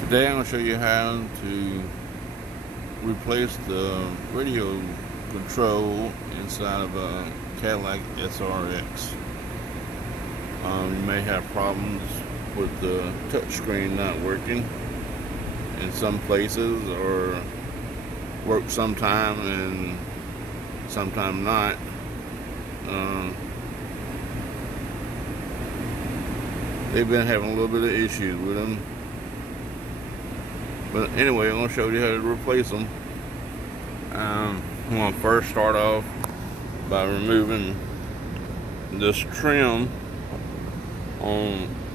Today I'm going to show you how to replace the radio control inside of a Cadillac SRX. You may have problems with the touchscreen not working in some places, or work sometime and sometime not. They've been having a little bit of issues with them. But anyway, I'm going to show you how to replace them. I'm going to first start off by removing this trim.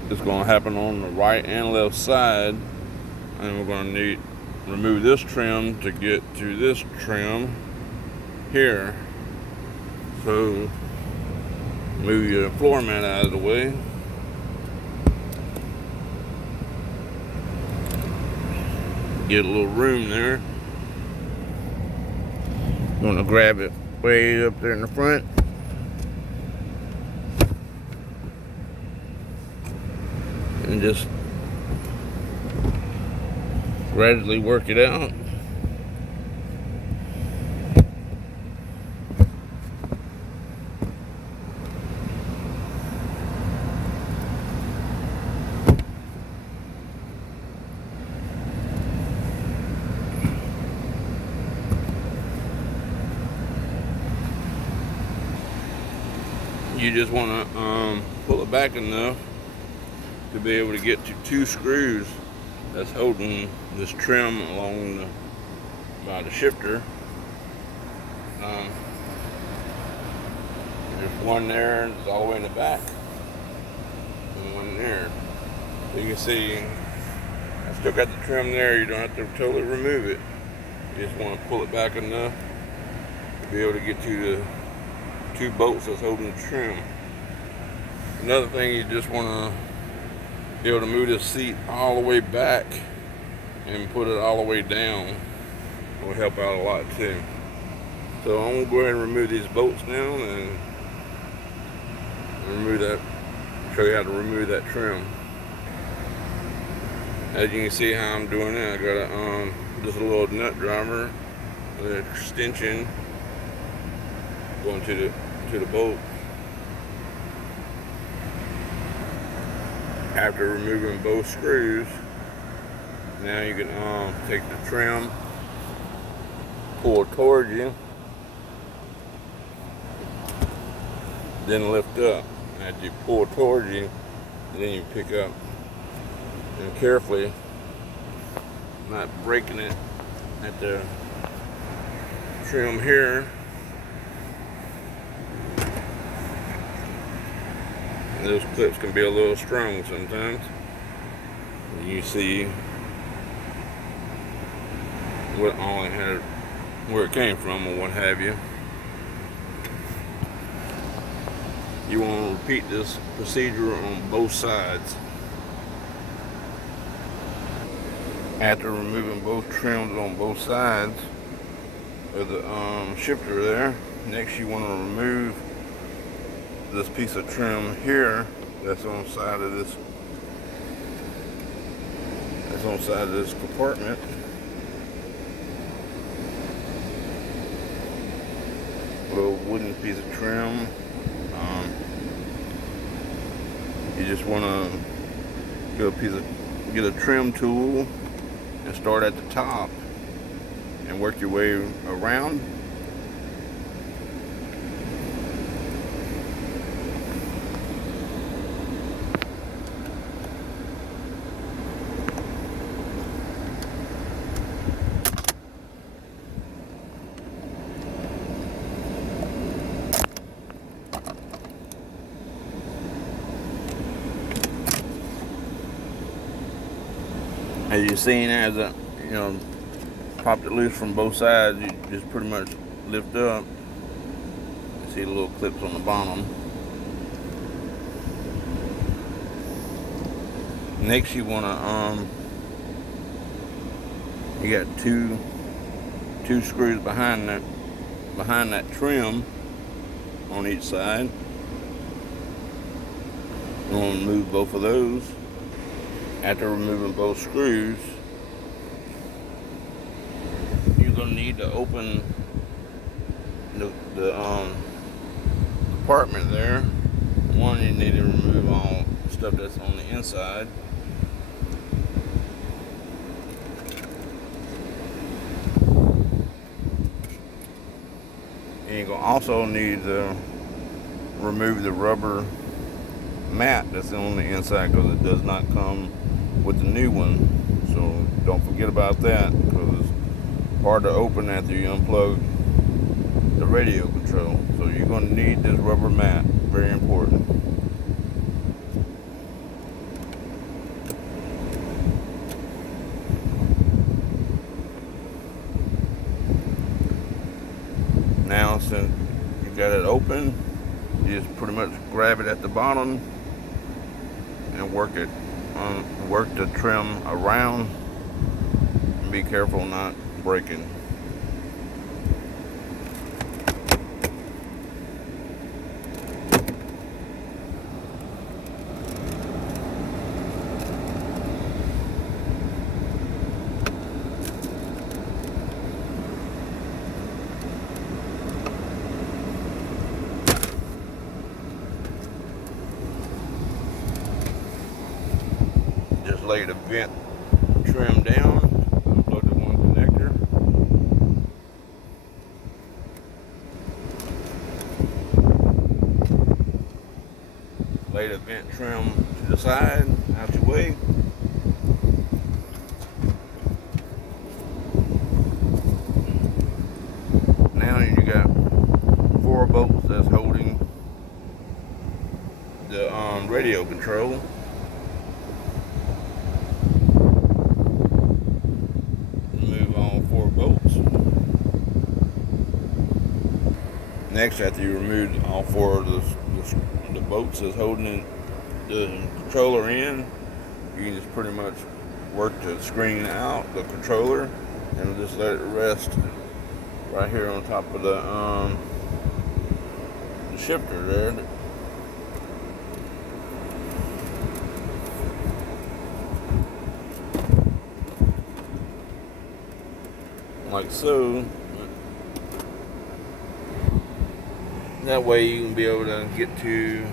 It's going to happen on the right and left side, and we're going to remove this trim to get to this trim here. So move your floor mat out of the way. Get a little room there. I'm going to grab it way up there in the front. And just gradually work it out. You just want to pull it back enough to be able to get to two screws that's holding this trim along by the shifter. There's one there, it's all the way in the back, and one there. So you can see I still got the trim there. You don't have to totally remove it. You just want to pull it back enough to be able to get to the two bolts that's holding the trim. Another thing, you just want to be able to move this seat all the way back and put it all the way down. It will help out a lot too. So I'm going to go ahead and remove these bolts now and show you how to remove that trim. As you can see how I'm doing it, I got just a little nut driver, an extension going to the bolt. After removing both screws, now you can take the trim, pull it towards you, then lift up. As you pull towards you, then you pick up, and carefully, not breaking it at the trim here. Those clips can be a little strong sometimes. You see where it came from or what have you. You want to repeat this procedure on both sides. After removing both trims on both sides of the shifter there, next you want to remove this piece of trim here that's on the side of this compartment. A little wooden piece of trim. You just want to get a trim tool and start at the top and work your way around. As you've seen, as popped it loose from both sides, you just pretty much lift up. You see the little clips on the bottom. Next, you want to you got two screws behind that trim on each side. You want to move both of those. After removing both screws, you're going to need to open the compartment there. One, you need to remove all stuff that's on the inside. And you're going to also need to remove the rubber mat that's on the inside, because it does not come with the new one. So don't forget about that, because it's hard to open after you unplug the radio control. So you're going to need this rubber mat. Very important. Now, since you got it open, you just pretty much grab it at the bottom and work the trim around, and be careful not breaking. Just lay the vent trim down, unplug the one connector, lay the vent trim to the side, out your way. Now you got 4 bolts that's holding the radio control. Next, after you remove all 4 of the bolts that's holding the controller in, you can just pretty much work the screen out, the controller, and just let it rest right here on top of the shifter there. Like so. That way you can be able to get to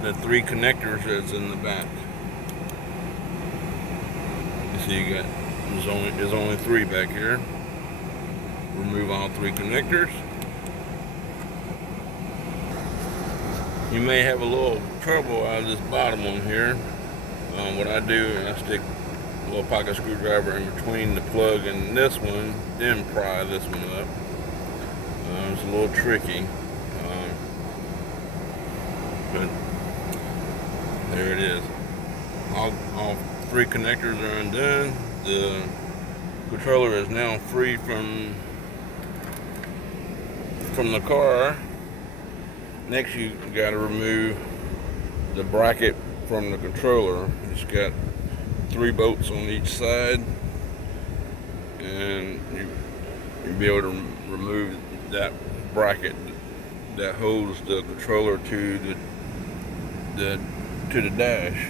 the 3 connectors that's in the back. You see, there's only 3 back here. Remove all 3 connectors. You may have a little trouble out of this bottom one here. What I do is I stick a little pocket screwdriver in between the plug and this one, then pry this one up. It's a little tricky, but there it is. All 3 connectors are undone. The controller is now free from the car. Next, you got to remove the bracket from the controller. It's got 3 bolts on each side, and you'll be able to remove that bracket that holds the controller to the dash.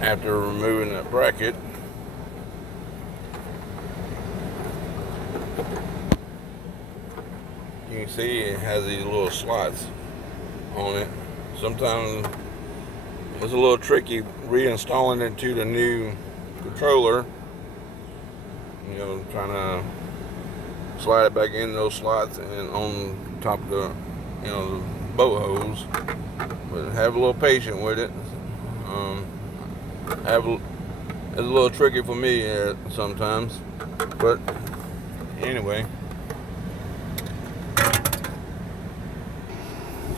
After removing that bracket, you can see it has these little slots on it. Sometimes it's a little tricky reinstalling it to the new controller. You know, trying to slide it back in those slots and on top of the, the boat hose. But have a little patience with it. It's a little tricky for me sometimes, but anyway.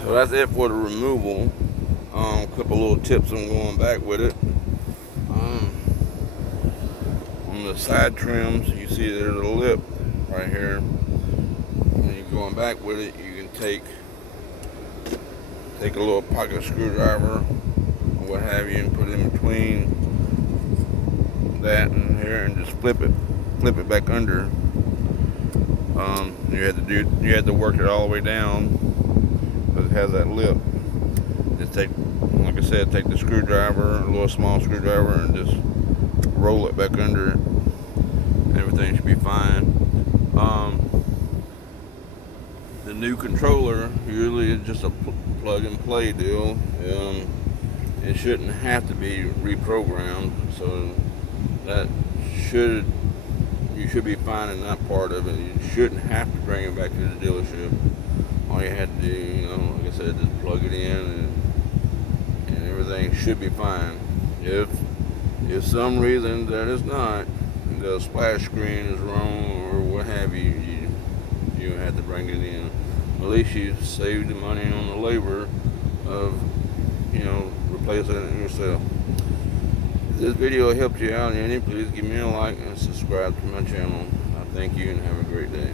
So that's it for the removal. A couple little tips on going back with it. On the side trims, you see there's a lip right here. When you're going back with it, you can take a little pocket screwdriver or what have you, and put it in between that and here, and just flip it back under. You had to work it all the way down, but it has that lip. Just take, like I said, take the screwdriver, a little small screwdriver, and just roll it back under it. Everything should be fine. The new controller usually is just a plug and play deal. It shouldn't have to be reprogrammed, so that you should be fine in that part of it. You shouldn't have to bring it back to the dealership. All you had to do, like I said, just plug it in, and everything should be fine. If some reason that it's not, the splash screen is wrong or what have you, you have to bring it in. At least you saved the money on the labor of replacing it yourself. If this video helped you out any, please give me a like and subscribe to my channel. I thank you and have a great day.